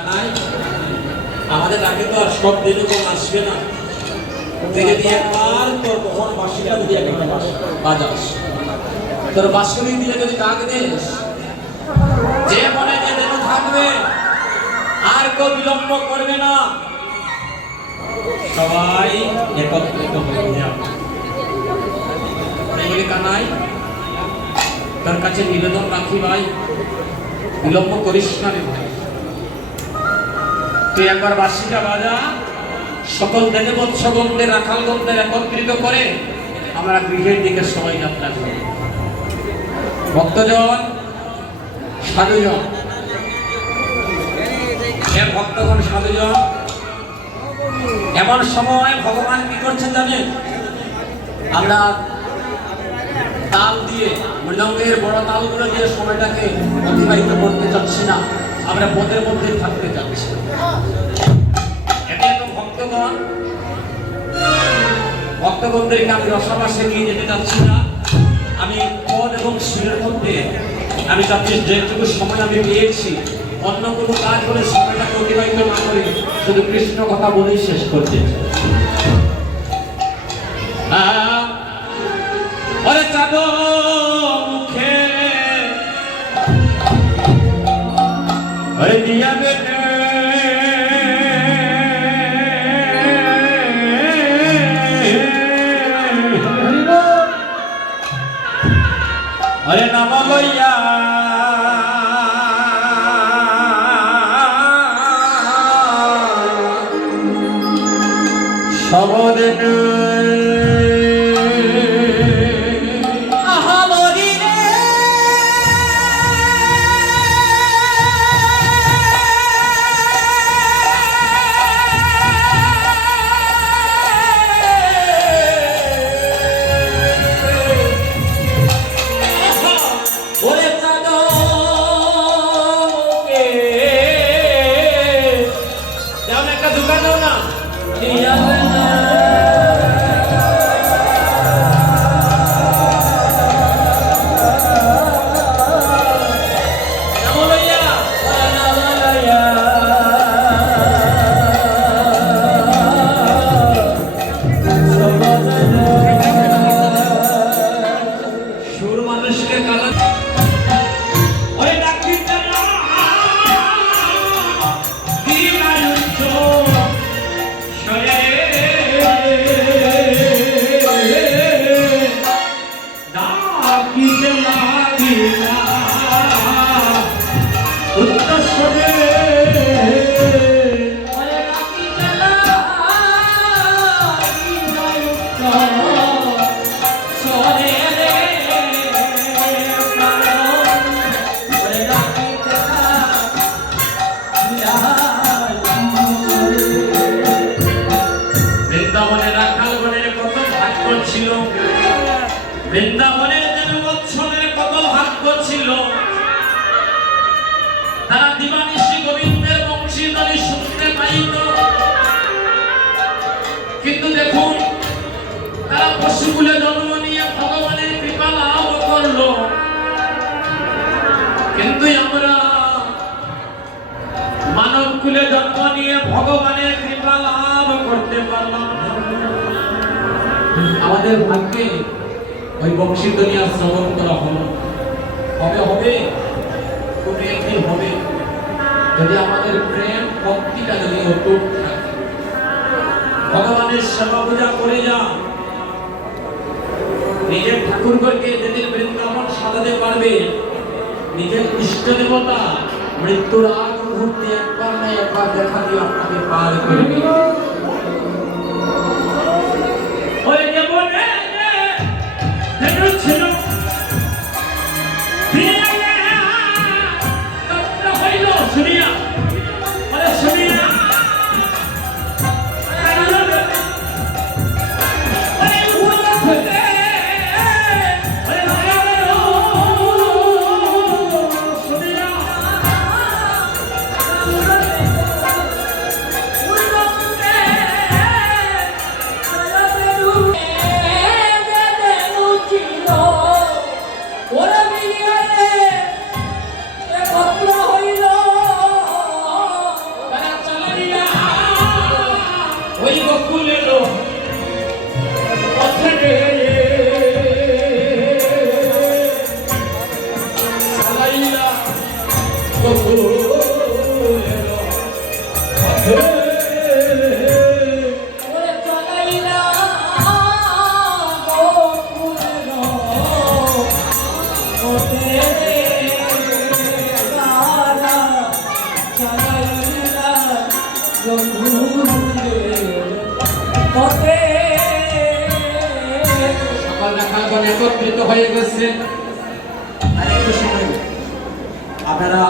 কানাই আমাদের আগে তো আর সব দিনে কোন আসবে না, তুই যদি একবার তোর কখন বাঁশিটা যদি একটা বাজাস, তোর বাঁশি দিয়ে যদি ডাক দিস, যে মনে যে যেন থাকবে আর কেউ বিলম্ব করবে না, সবাই একত্রিত হয়ে যাবে। কানাই তোর কাছে নিবেদন রাখি ভাই, বিলম্ব করিস না রে ভাই, তুই একবার বাঁশিটা বাজা, সকল দেবৎসগণদের রাখালগণদের একত্রিত করে আমরা গৃহের দিকে সবাই যাত্রা করি। ভক্তজন সাধুজন, ভক্তগণ সাধুজন, এমন সময় ভগবান কি করছেন জানেন? আমরা তাল দিয়ে, মৃদঙ্গের বড় তালগুলো দিয়ে সময়টাকে অতিবাহিত করতে চাচ্ছি না, আমরা পদের মধ্যে থাকতে চাচ্ছি। এটাই তো ভক্তগণ, ভক্তগণদেরকে আমি রসাবাসে নিয়ে যেতে চাচ্ছি না। আমি পদ এবং সুরের মধ্যে আমি চাচ্ছি যেটুকু সময় আমি পেয়েছি অন্য কোনো কাজ করে সময়টাকে অতিবাহিত না করে শুধু কৃষ্ণ কথা বলেই শেষ করতে চাই। ওরে চাঁদ মুখে ওরে দিয়া বেটে ওরে নাম লইয়া সবদিন বৃন্দাবনের দেববৎসলের কত ভাগ্য ছিল, তারা দিবানিশি গোবিন্দের বংশীধ্বনি শুনতে পাইত। কিন্তু দেখুন, তারা পশুকুলে জন্ম নিয়ে ভগবানের কৃপা লাভ করলো, কিন্তু আমরা মানব কুলে জন্ম নিয়ে ভগবানের কৃপা লাভ করতে পারলাম না। আমাদের ভাগ্যে ওই বংশীধ্বনি আর শ্রবণ করা হলো, হবে হবে কোনো একদিন হবে, যদি আমাদের প্রেম ভক্তিটা যদি অটুট থাকে। ভগবানের সেবা পূজা করে যা, নিজের ঠাকুরকে যেদিন বৃন্দাবন সাজাতে পারবে, নিজের ইষ্ট দেবতা মৃত্যুর আগ মুহূর্তে একবার না একবার দেখা দিয়ে আপনাকে পার করবে। ছিল শুনিয়া শুনিয়া গোকুলের পথে চালাইলা গোকুলের পথে সকাল রাখালগণ একত্রিত হয়ে গেছে। আরেকটু সময়, আপনারা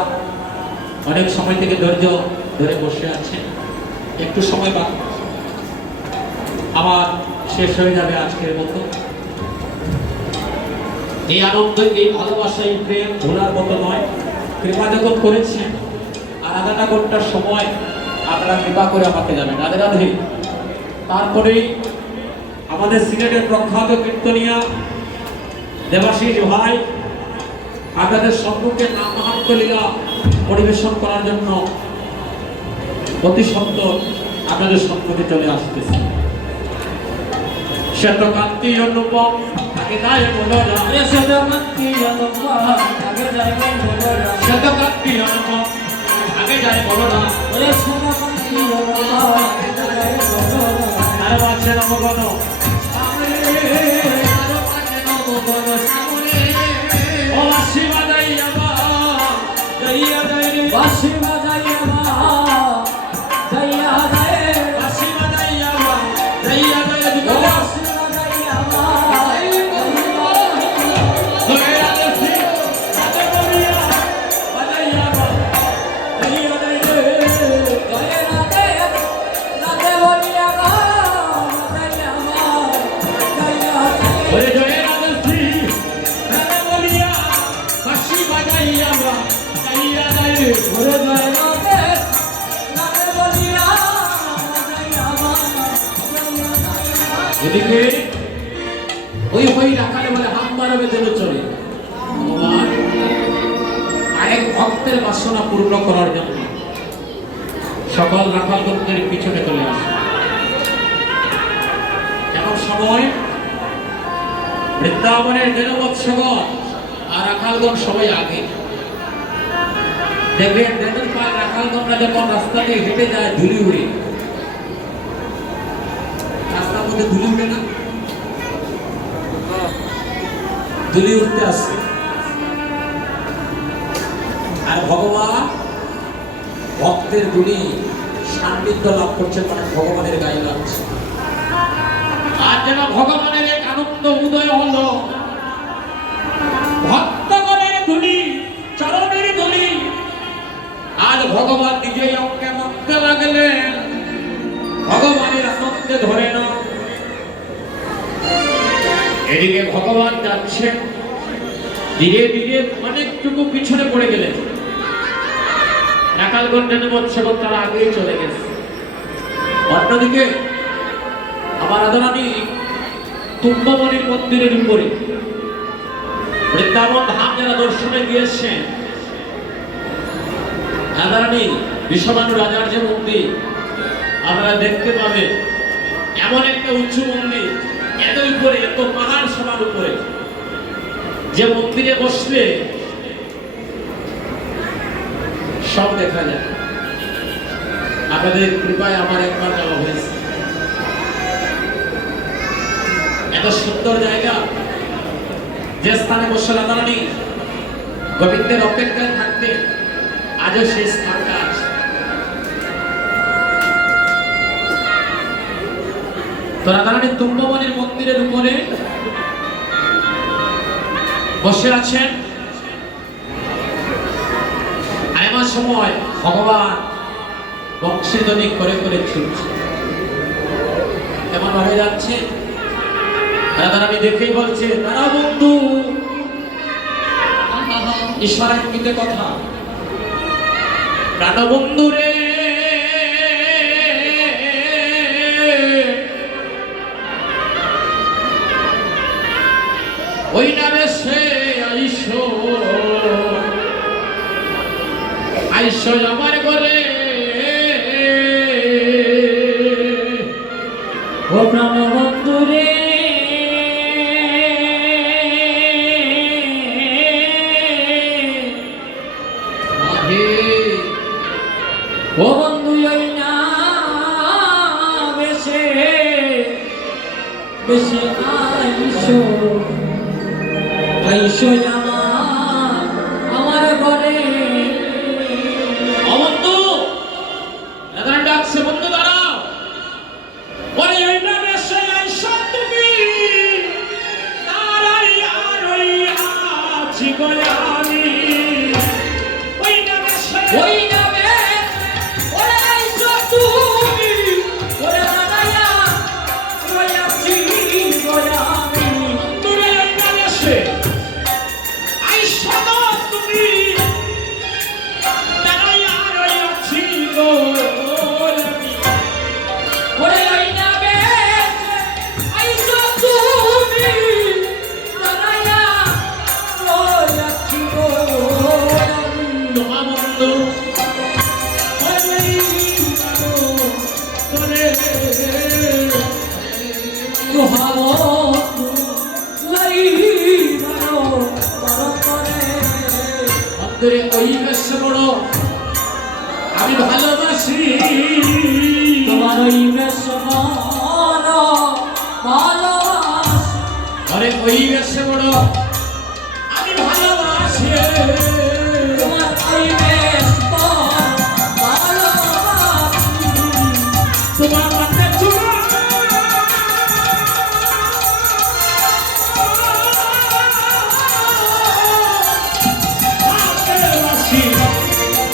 অনেক সময় থেকে ধৈর্য ধরে বসে আছেন, একটু সময় বাকি, আমার শেষ হয়ে যাবে আজকের মতো। এই আনন্দ, এই ভালোবাসা, এই প্রেম ভোলার মতো নয়। কৃপা যখন করেছেন আর আধা ঘন্টার সময় আপনারা কৃপা করে আমাকে যাবেন। রাধে রাধে। তারপরেই আমাদের সিলেটের প্রখ্যাত কীর্তনিয়া দেবাশিস ভাই আপনাদের সম্মুখে নাম মাহাত্ম লীলা পরিবেশন করার জন্য অতি সত্বর আপনাদের সম্মুখে চলে আসতেছে। শ্বেতকান্তি অনুপম আগে যায় বলোরা, শ্বেতকান্তি অনুপম আগে যায় বলোরা, শ্বেতকান্তি অনুপম আগে যায় বলোরা, শ্বেতকান্তি অনুপম আগে যায় বলোরা। আর বাঁচে নবগণ সামনে, আর বাঁচে নবগণ সামনে। ও বাঁশি বাজাইয়া বা যাইয়া যায় রে, বাঁশি বাজাইয়া বা যাইয়া যায়, বাঁশি বাজাইয়া বা যাইয়া যায় রে, বাঁশি বাজাইয়া বা যাইয়া যায়। এদিকে ওই ওই রাখালে বলে হাম মারবে দেব চলে। আরেক ভক্তের বাসনা পূর্ণ করার জন্য সকল রাখালগণদের পিছনে চলে আসে। এমন সময় বৃন্দাবনের দেববৎসগণ আর রাখালগণ সবাই আগে। দেখবেন দেবের পায় রাখালগণরা যখন রাস্তাতে হেঁটে যায় ধুলি উড়ে, রাস্তার মধ্যে ধুলি উড়ে না, ধুলি উঠতে আসছে। আর ভগবান ভক্তের ধুলি সান্নিধ্য লাভ করছে, মানে ভগবানের গায়ে লাগছে। আর যেন ভগবানের এক আনন্দ উদয় হলো, ভক্তগণের ধুলি, চরণের ধুলি। আজ ভগবান নিজেই অঙ্গে মধ্যে লাগলেন, ভগবানের আনন্দে ধরে না। এদিকে ভগবান যাচ্ছে, ধীরে ধীরে অনেকটুকু পিছনে পড়ে গেলেন। রাখালগণ দেববৎসগণ তারা আগেই চলে গেছে। অন্যদিকে আমার আদরানী তুম্বমণির মন্দিরের উপরে বৃন্দাবন ধাম যারা দর্শনে গিয়েছেন, আদরানী বিশ্ববানু রাজার যে মন্দির আপনারা দেখতে পাবেন, এমন একটা উঁচু মন্দির, এত উপরে, এত পাহাড় সবার উপরে, যে মন্দিরে বসলে সব দেখা যায়। আপনাদের কৃপায় আমার একবার যাওয়া হয়েছে। এত সুন্দর জায়গা, যে স্থানে বসে রাধারানী গোবিন্দের অপেক্ষায় থাকতে আজও সেই স্থানটা আছে। তো রাধারানী তুম্বমণির মন্দিরের উপরে বসে আছেন। আর এমন সময় ভগবান বংশীধ্বনি করে করে ছুটছে। কেমন ভাবে যাচ্ছে, রাধারানী দেখেই বলছে, তারা বন্ধু, ঈশ্বরাঙ্কিত কথা, প্রাণবন্ধু রে, ওই নামে সে আইসো, আইসো আমার ঘরে। ও বন্ধু ওই না বেশে বেশে আইসো আইসো আমার ঘরে। ও বন্ধু এখানে ডাকছে, বন্ধু দাঁড়াও। ওই না বেশে আইসো তুমি দাঁড়াইয়া রইয়াছি গোলামি। ওই না বেশে ওই বেশ বড় আমি ভালোবাসি তোমার, ওই বেশ ভালোবাসি। আরে ওই বেশ বড় আমি ভালোবাসি তোমার, ওই বেশ ভালোবাসি। তোমার মনে চুরা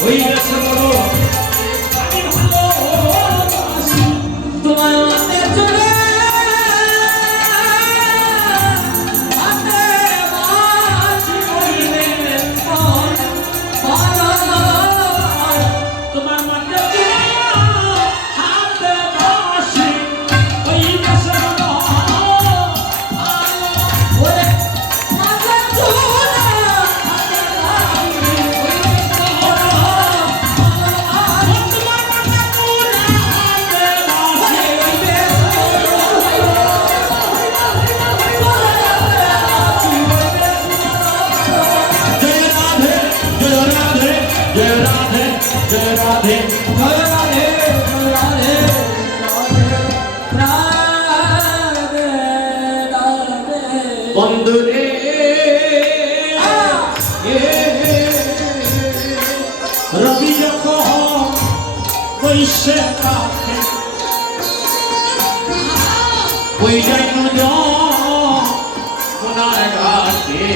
ওই বেশ বড় আমি ভালোবাসি তোমার মনে চুরা বন্ধুরে রবি যখন বৈশে কাছে ওই যাই ওনার ঘাটে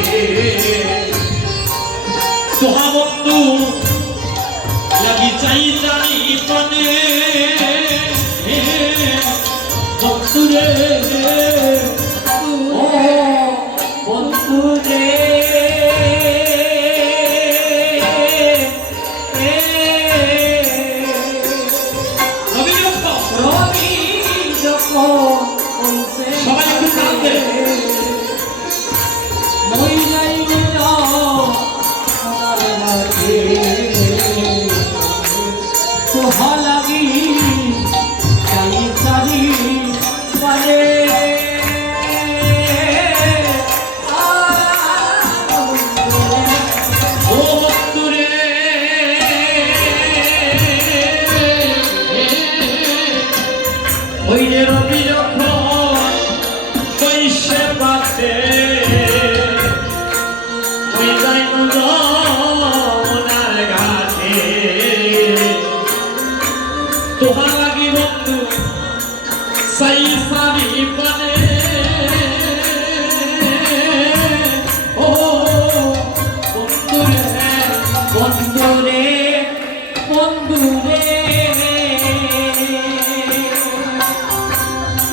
তোহা বন্ধু লাগি চাই চাই প্রাণে বন্ধুরে বন্ধুরে রবি যখন সবাই একটু কাঁদবে মই যাই তোহা লাগি চাই চাই পারে ওই যে রবি যখন বৈশে বাতে ওই যাই ওনার ঘাটে তোহা লাগি বন্ধু সাই সারি পানে ও বন্ধুরে বন্ধুরে বন্ধুরে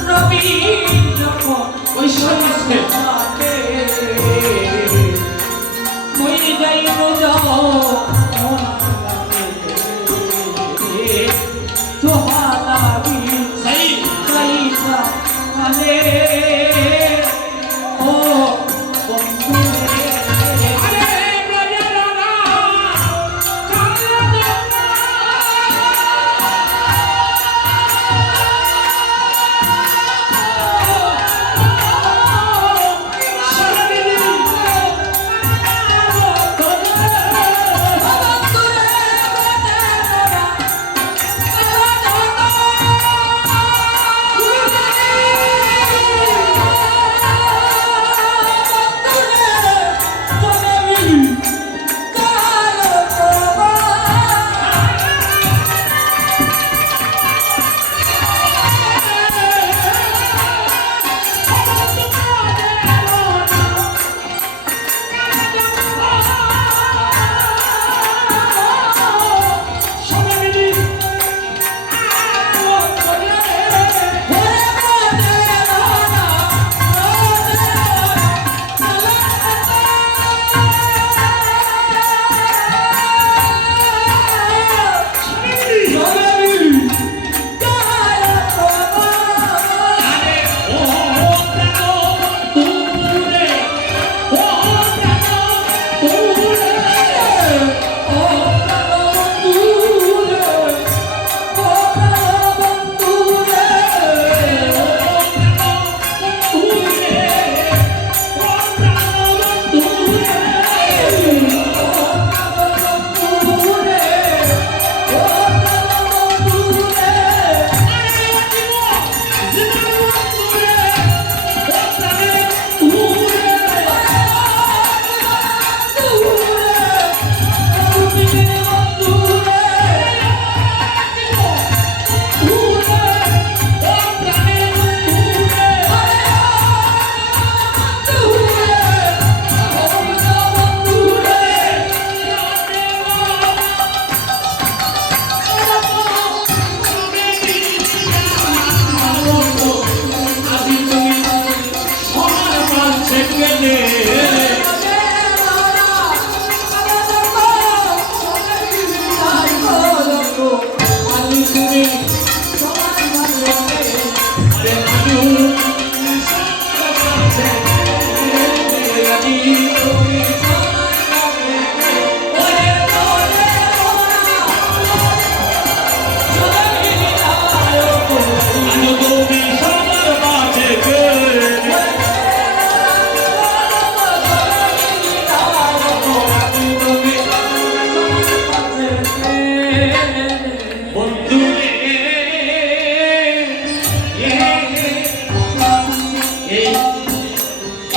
রবি যখন ওই সঙ্গে মই যাই তোহা লাগি সাই সাই সালে ও বন্ধুরে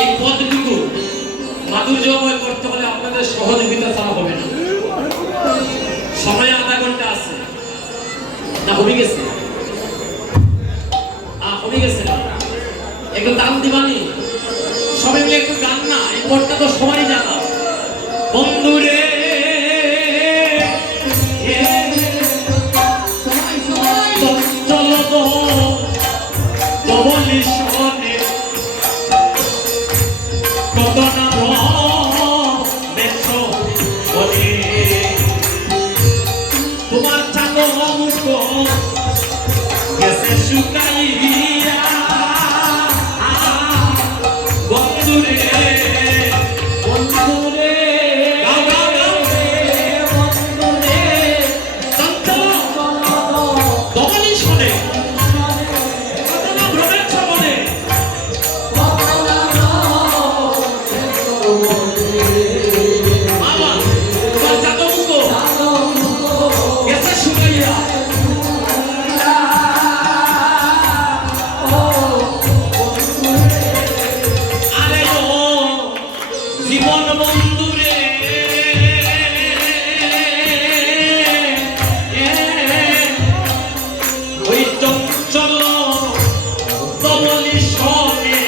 এই পদটুকু মাধুর্যময় করতে হলে আপনাদের সহযোগিতা ছাড়া হবে না। সময় আধা ঘন্টা আছে না? হয়ে গেছে? হয়ে গেছে না? একটু দাম দিবানি সবাই মিলে একটু গান না, এই পদটা তো সবাই জানা। বন্ধুরে চলো তো বলি শোনে কত না দেখো বলে তোমার চালো মুখ গেছে শুকাইয়া বন্ধুরে বন্ধুরে বন্ধুরে দমনি শোনে জীবন বন্ধুরে ওই চঞ্চল কমলি শোনে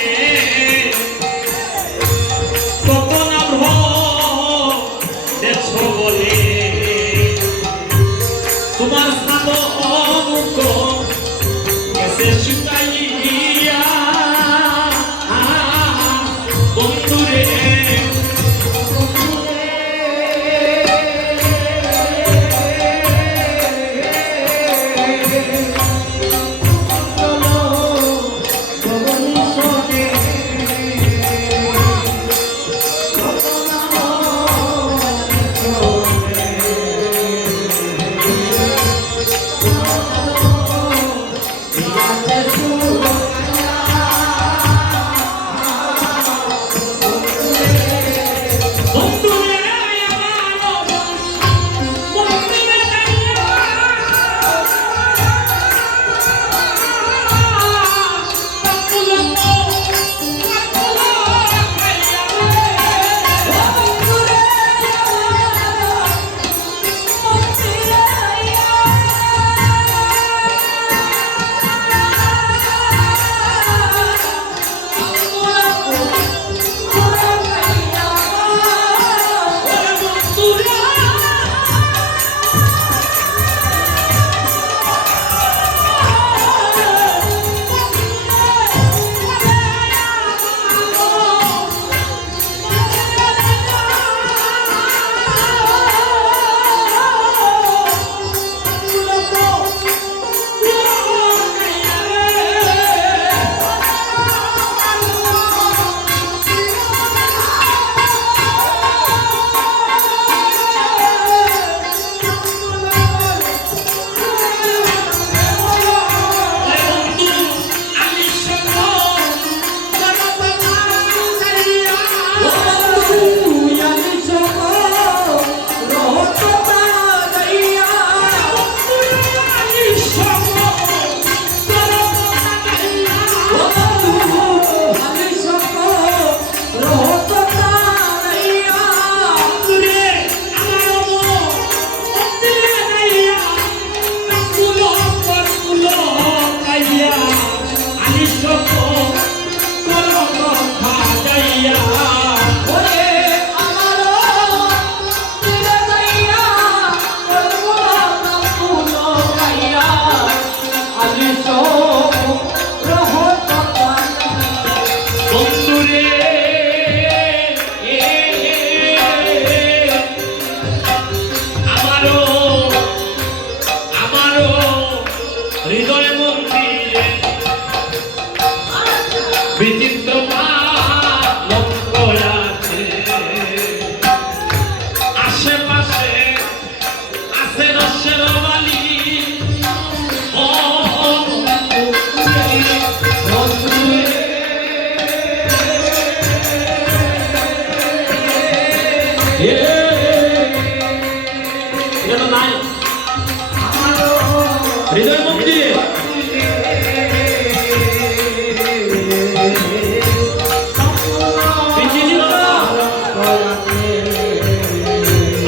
কত না ভেছ বলে তোমার সাদ মুখ গেছে শুকাইয়া বন্ধুরে বিচিত্র আছে আশেপাশে আছে রসের বালি নাই হৃদয় মন্দিরে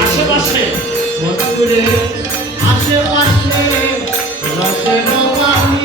আশেপাশে বন্ধুরে আশেপাশে রসের পানি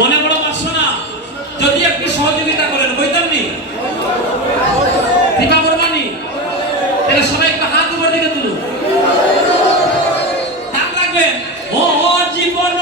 মনে বড় পারছো না, যদি একটু সহযোগিতা করেন বইতাম নি দিবা করবানি, তাহলে সবাই একটু হাত উপর দিকে তুলুন, তাক রাখবেন। ও জীবন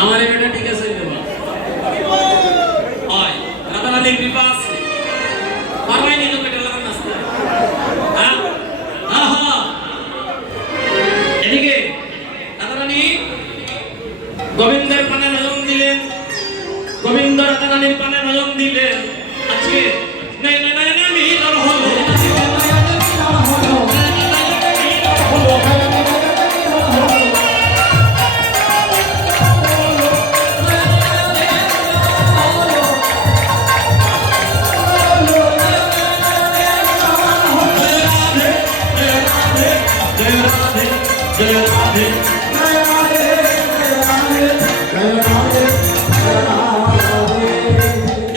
আমার এটা ঠিক আছে কৃপা আছে পারবাই নি তো কেটে লাগান নাস্তা। হ্যাঁ হ্যাঁ এদিকে রাধারানী গোবিন্দের পানে নজর দিলেন, গোবিন্দ রাধারানীর পানে নজর দিলেন। আজকে নাই নাই নাই আমি হলো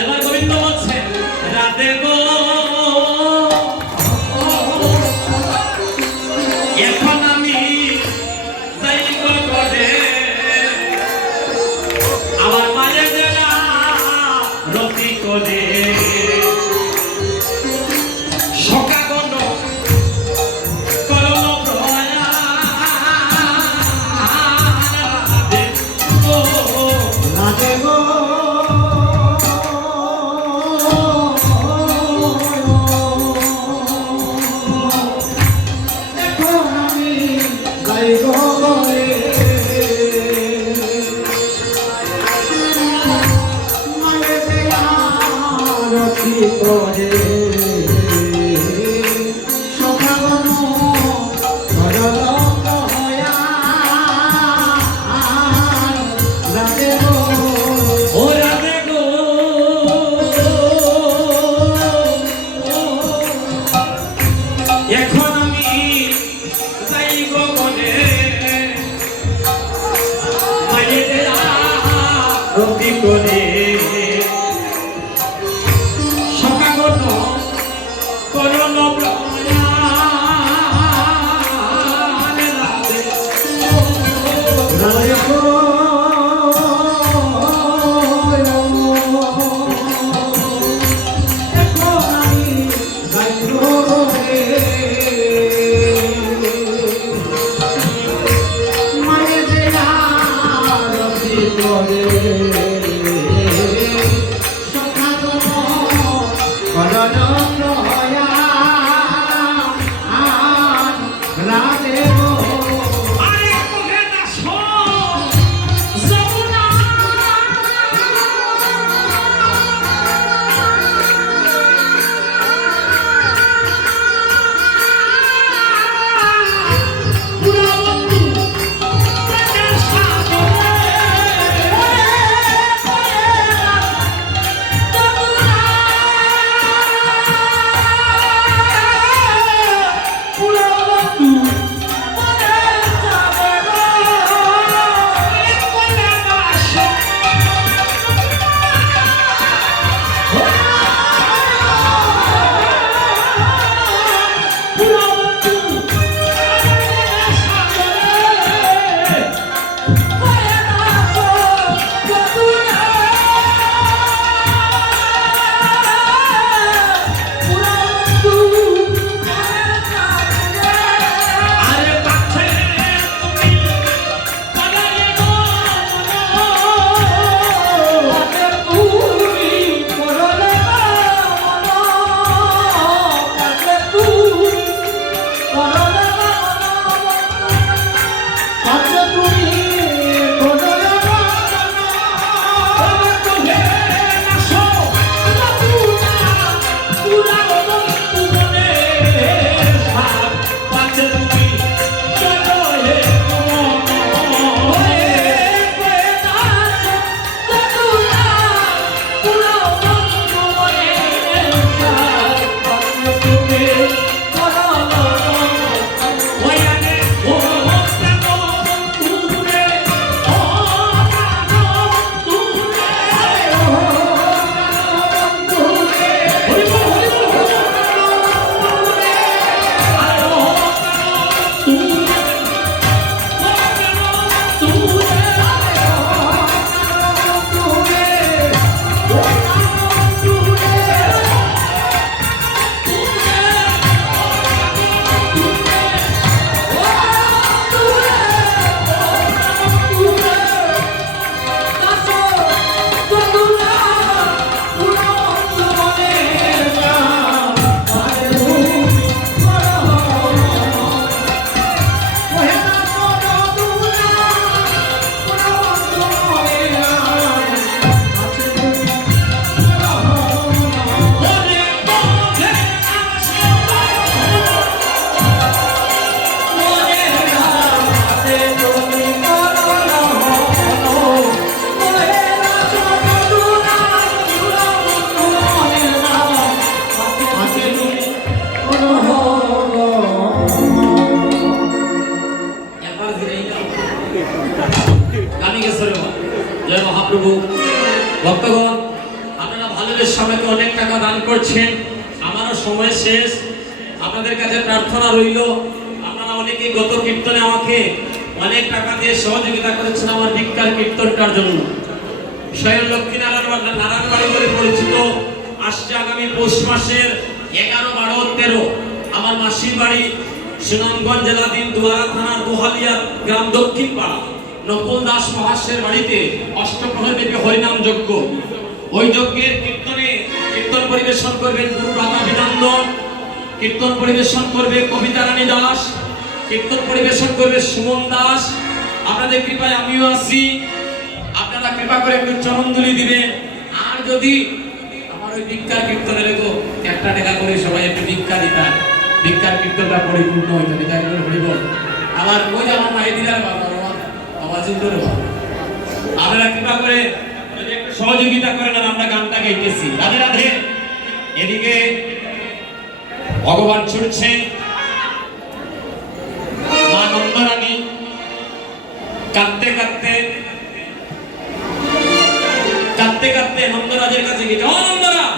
এবার গোবিন্দ বলছে রাধে গো এখন আমি যাই করে করে সখাগণ সরলঙ্গ হয়া রাধে গো ও রাধে গো এখন আমি যাই গো বনে মায়েদের আরতি করে সকাগণ করণ প্রয়াণ রাধে রাধে গো এখন আমি যাই গো রে মায়ের আরতি করে সখাগণ করণ হয়া রাধে গো আরে কোহে না শো যমুনা পুরবন্ধু প্রাণের সাগরে আরে পাছে তুমি বলালে গো মন তুমি করলে মন তুমি করলে আচ্ছা তুমি কোনলে কোহে না শো যমুনা পুরবন্ধু বনে সাত পাছে তুমি করলে মন জয় মহাপ্রভু। ভক্তগণ, আপনারা ভালোদের সময়কে অনেক টাকা দান করছেন, আমারও সময় শেষ। আপনাদের কাছে প্রার্থনা রইল, আপনারা অনেকেই গত কীর্তনে আমাকে অনেক টাকা দিয়ে সহযোগিতা করেছেন আমার ভিক্ষার কীর্তনটার জন্য। স্বয়ং লক্ষ্মীনারায়ণ বাড়ি বলে পরিচিত। আসছে আগামী পৌষ মাসের 11, 12, 13 আমার মাসির বাড়ি সুনামগঞ্জ জেলাধীন দুয়ারা থানার দোহালিয়া গ্রাম দক্ষিণ পাড়া নকুল দাস মহাশয়ের বাড়িতে অষ্টপ্রহর দেবী হরিনাম যজ্ঞ। ওই যজ্ঞের কীর্তন পরিবেশন করবেন গুরু রাধা বিনন্দন, কীর্তন পরিবেশন করবে কবিতা রানী দাস, কীর্তন পরিবেশন করবে সুমন দাস। আপনাদের কৃপায় আমিও আছি, আপনারা কৃপা করে একটু চরণধুলি দিবেন। আর যদি আমার আমার ওই ভিক্ষার কীর্তনে রেখো একটা টাকা করে সবাই একটু ভিক্ষা দিতাম, ভিক্ষার কীর্তনটা পরিপূর্ণ হইতো। তাই বলে হরি বল। আমার ওই যে আমার মায়ের দিলার বাবা আওয়াজ উঠলো বাবা, আপনারা কৃপা করে যদি একটু সহযোগিতা করেন আর আমরা গানটা গাইতেছি। রাধে রাধে। এদিকে ভগবান ছুটছে, মা নন্দরানী কাঁদতে কাঁদতে কাঁদতে কাঁদতে নন্দরাজের কাছে গিয়ে, ও নন্দরাজ